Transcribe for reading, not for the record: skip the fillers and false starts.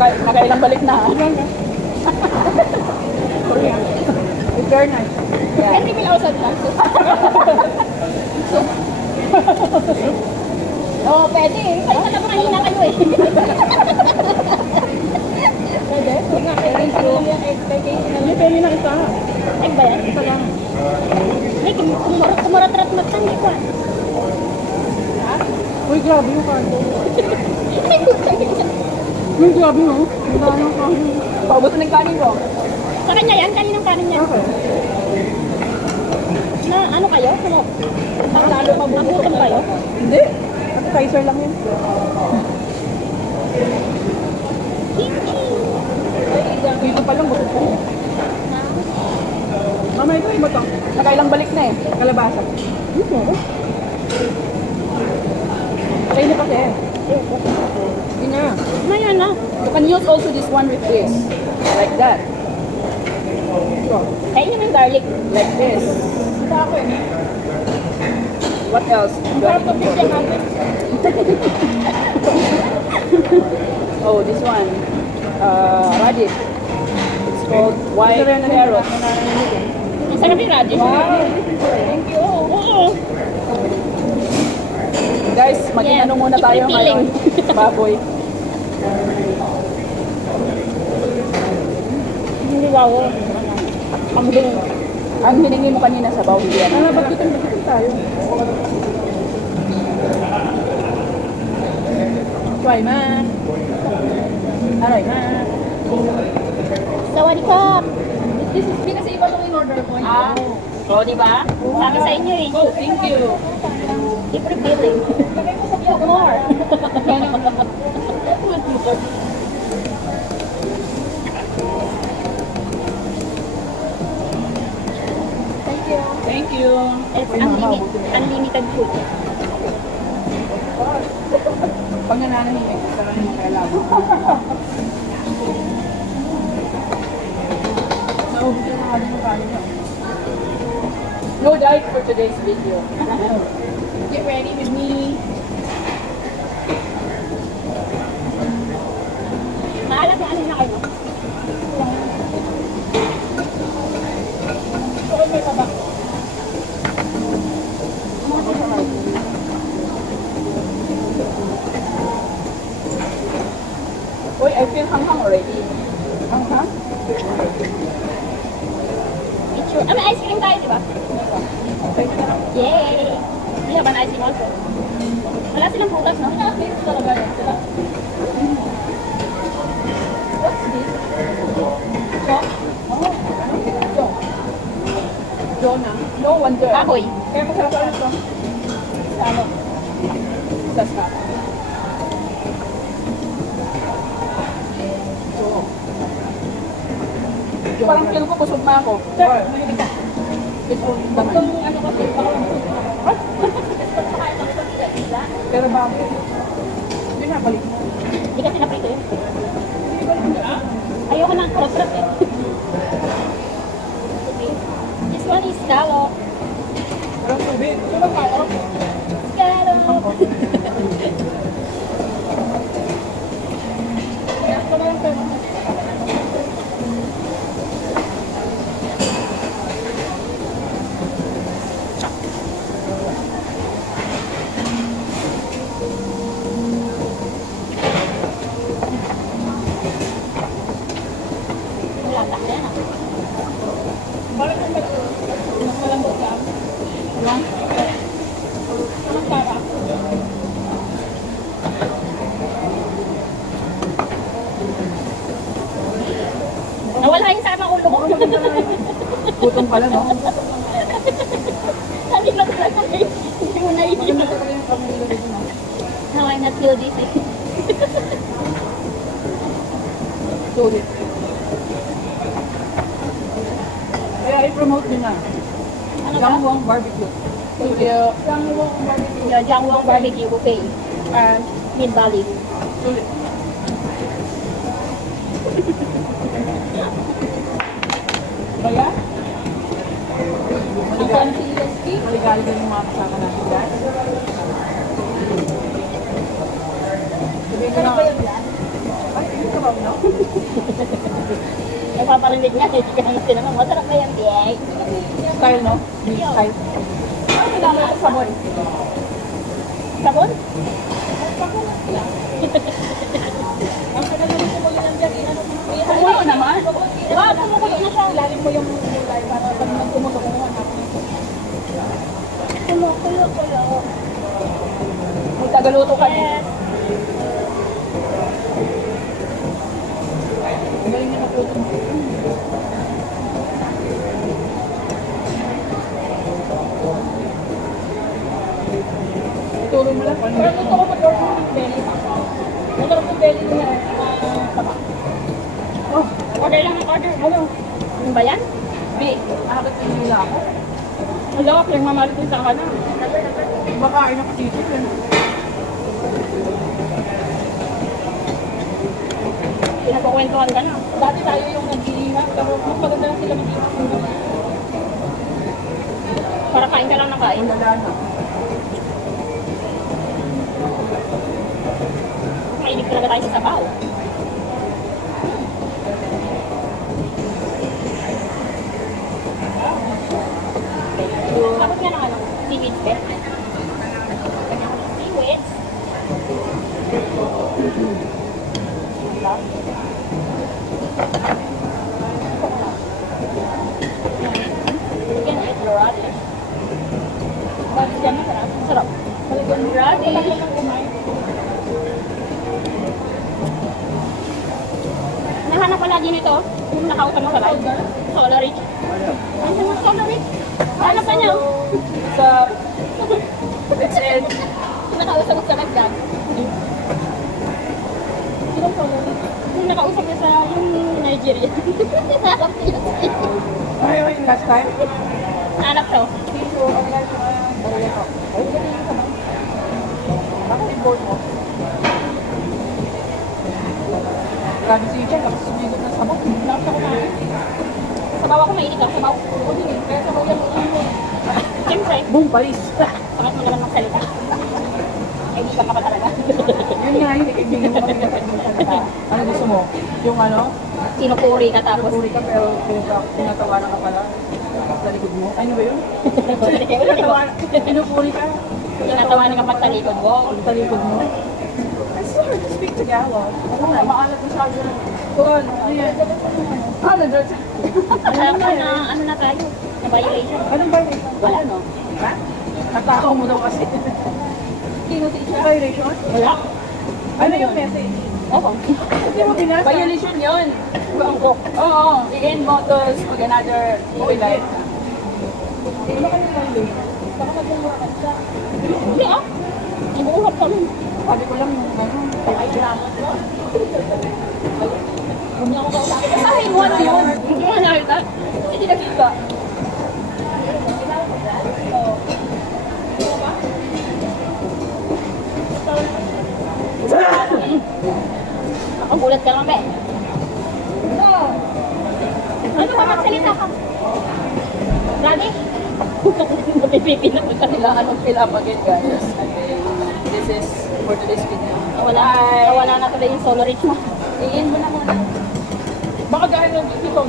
Nakailang balik na. Korean. It's very nice. Yeah. Hindi pinausan lang. Oo, pwede. Kaya ka naman kanina kayo eh. Pwede? May penny na isa. Ay ba yan? Isa lang. Ay, kumurat-rat matang di ba? Uy, grabe yung cargo. Uy, grabe no? Paubos na ng kanin ko. Sa kanya yan? Kaninang kanin niya? Okay. Na ano kayo? Ano? Lalo magutom kayo? Hindi. Appetizer lang yun. Dito pa lang, busog ko. Mama, ito yung batang. Nakailang balik na eh. Kalabasa. Try mo kasi. Hindi na. Maya na. You can use also this one with this. Like that. Kain nyo ng garlic. Like this. What else? Oh, this one. Radish. It's called white carrot. Masarap yung radish. Wow. Thank you. Oo. Guys, mag-ano muna tayo ngayon. Baboy. Hindi wow. Ang hiningi mo kanina sa bawo yan. Ano, bagkitin tayo. Try ma. Aray ma. Sawadikap. This is kasi iba itong in-order ko. Ah. O, diba? Sabi sa inyo eh. Oh, thank you. Keep repeating. Cook more. Thank you. It's unlimited food. Pag nananahimik, sarang yung kailangan. Naubusin na kami ng kanin niya. No diet for today's video. Get ready with me. Maalat na ano na kayo? Okay, may taba. Uy, I feel hanghang already. Hanghang? It's your... may ice cream tayo, diba? Yay! Do you have an ice cream also? Wala silang prutas, no? Ito talaga yan sila. What's this? Chok? Oh, Chok. Jonah. No wonder. Kahoy. Kaya masarap lang ito. Sa ano? Sa ska. Parang feel ko kusog na ako. Sir, mahilig ka. It's all in the mind. Ano kasi? Pero bakit? Hindi na, balik. Hindi kasi naprito yun. Ayoko ng cross-wrap eh. This one is scallop. Pero tubig. Ano tayo? Scallop! Ito na lang pero. Nawala yung sama ulo ko. Gutom pala, no? Hindi ko talaga hindi mo naiiwan. How I not feel this eh. Sulit. Kaya i-promote nyo na. Ano ba? Jangwong Barbecue. Thank you. Jangwong Barbecue. Yeah, Jangwong Barbecue Buffet. Mid Valley. Sulit. Kaya? Maligali din yung mga kasama natin, guys. Sabihin ko na. Ay, hindi ka ba, no? Narinig nga, hindi ka naman tinanong. Masarap ba yan, Biay? Style, no? Style. Ano kailangan ng sabon? Sabon? Kumulo naman. Wow, kumukulo na siya. Ilalim mo yung kulay para pag magkumulo ko naman. Kumukulo. Magtagaluto ka din. Yes. Galing na magluto. Ituro mo lang. Pero gusto ko mag-order ng belly. Masarap yung belly niya. Taba. Oh, order lang ang order. Ano? Ano ba yan? Big. Akit yung nila ako. Wala ka, pinagmamaritin sa ka na. Baka ay nakasisip yun. Pinagkukwentuhan ka na. Dati tayo yung nag-iingat. Pero mas maganda lang sila mag-iingat. Para kain ka lang ng kain. Wala na. Mainig talaga tayo sa sabaw. Tapos nga ng ano, seaweed pe. Seaweed. You can eat the radish. Radish yan, masarap. Masarap. Radish. Nahanap pala din ito. Yung nakausap mo sa live. Solar Ridge. Ano mo Solar Ridge? Hanap pa niya. Sa... It's in... Nakausap ko sa live dyan. Sinong color? Yung nakausap ko sa yung Nigeria. Hanap niya. Ay, last time? Hanap to. Dito, ang last time. Ay, galing yung sabang. Bakit yung board mo? Grabe si Jen, kapag sumigot ng sabang. Lakas ako na. Sabaw ako mainit ako. Sabaw. Kaya sabaw yan. Siyempre. Boom, palis. Sangat mo naman magsalita. Ay, di ka pa talaga. Yun nga, hindi kaibigan mo kami na pagsalita. Ano gusto mo? Yung ano? Sinupuri ka tapos. Puri ka pero tinatawanan ka pala. Sa likod mo. Ano ba yun? Pinupuri ka. Tinatawanan ka pag talikod mo. Sa likod mo. It's so hard to speak Tagalog. Ano na, maalat masyado na. Kuhan, ano yan? Ano, George? Alam mo na, ano na tayo? Na violation. Anong violation? Wala, no? Ha? Natakaw mo daw kasi. Kinuti siya. Violation? Wala. Ano yung message? Oo. Hindi mo binasa. Violation yun. Oo, i-end mo to with another movie life. Ano kayo violation? Baka mag-uwakan siya. Hindi ah. Nag-uusap kami. Sabi ko lang yung ano. Ay, salamat. Huwag niya ako kausapin. Sabi mo, ano yun? Hindi mo nakita. Hindi nakita. Nakagulat ka lang, be. Ano ba magsalita ka? Ready? Mapipipin na ko sa nila. Anong fill up again, guys? This is for today's video. Nawala na tuloy yung Solar Ridge mo. I-end mo na muna. Baka dahil lang dito,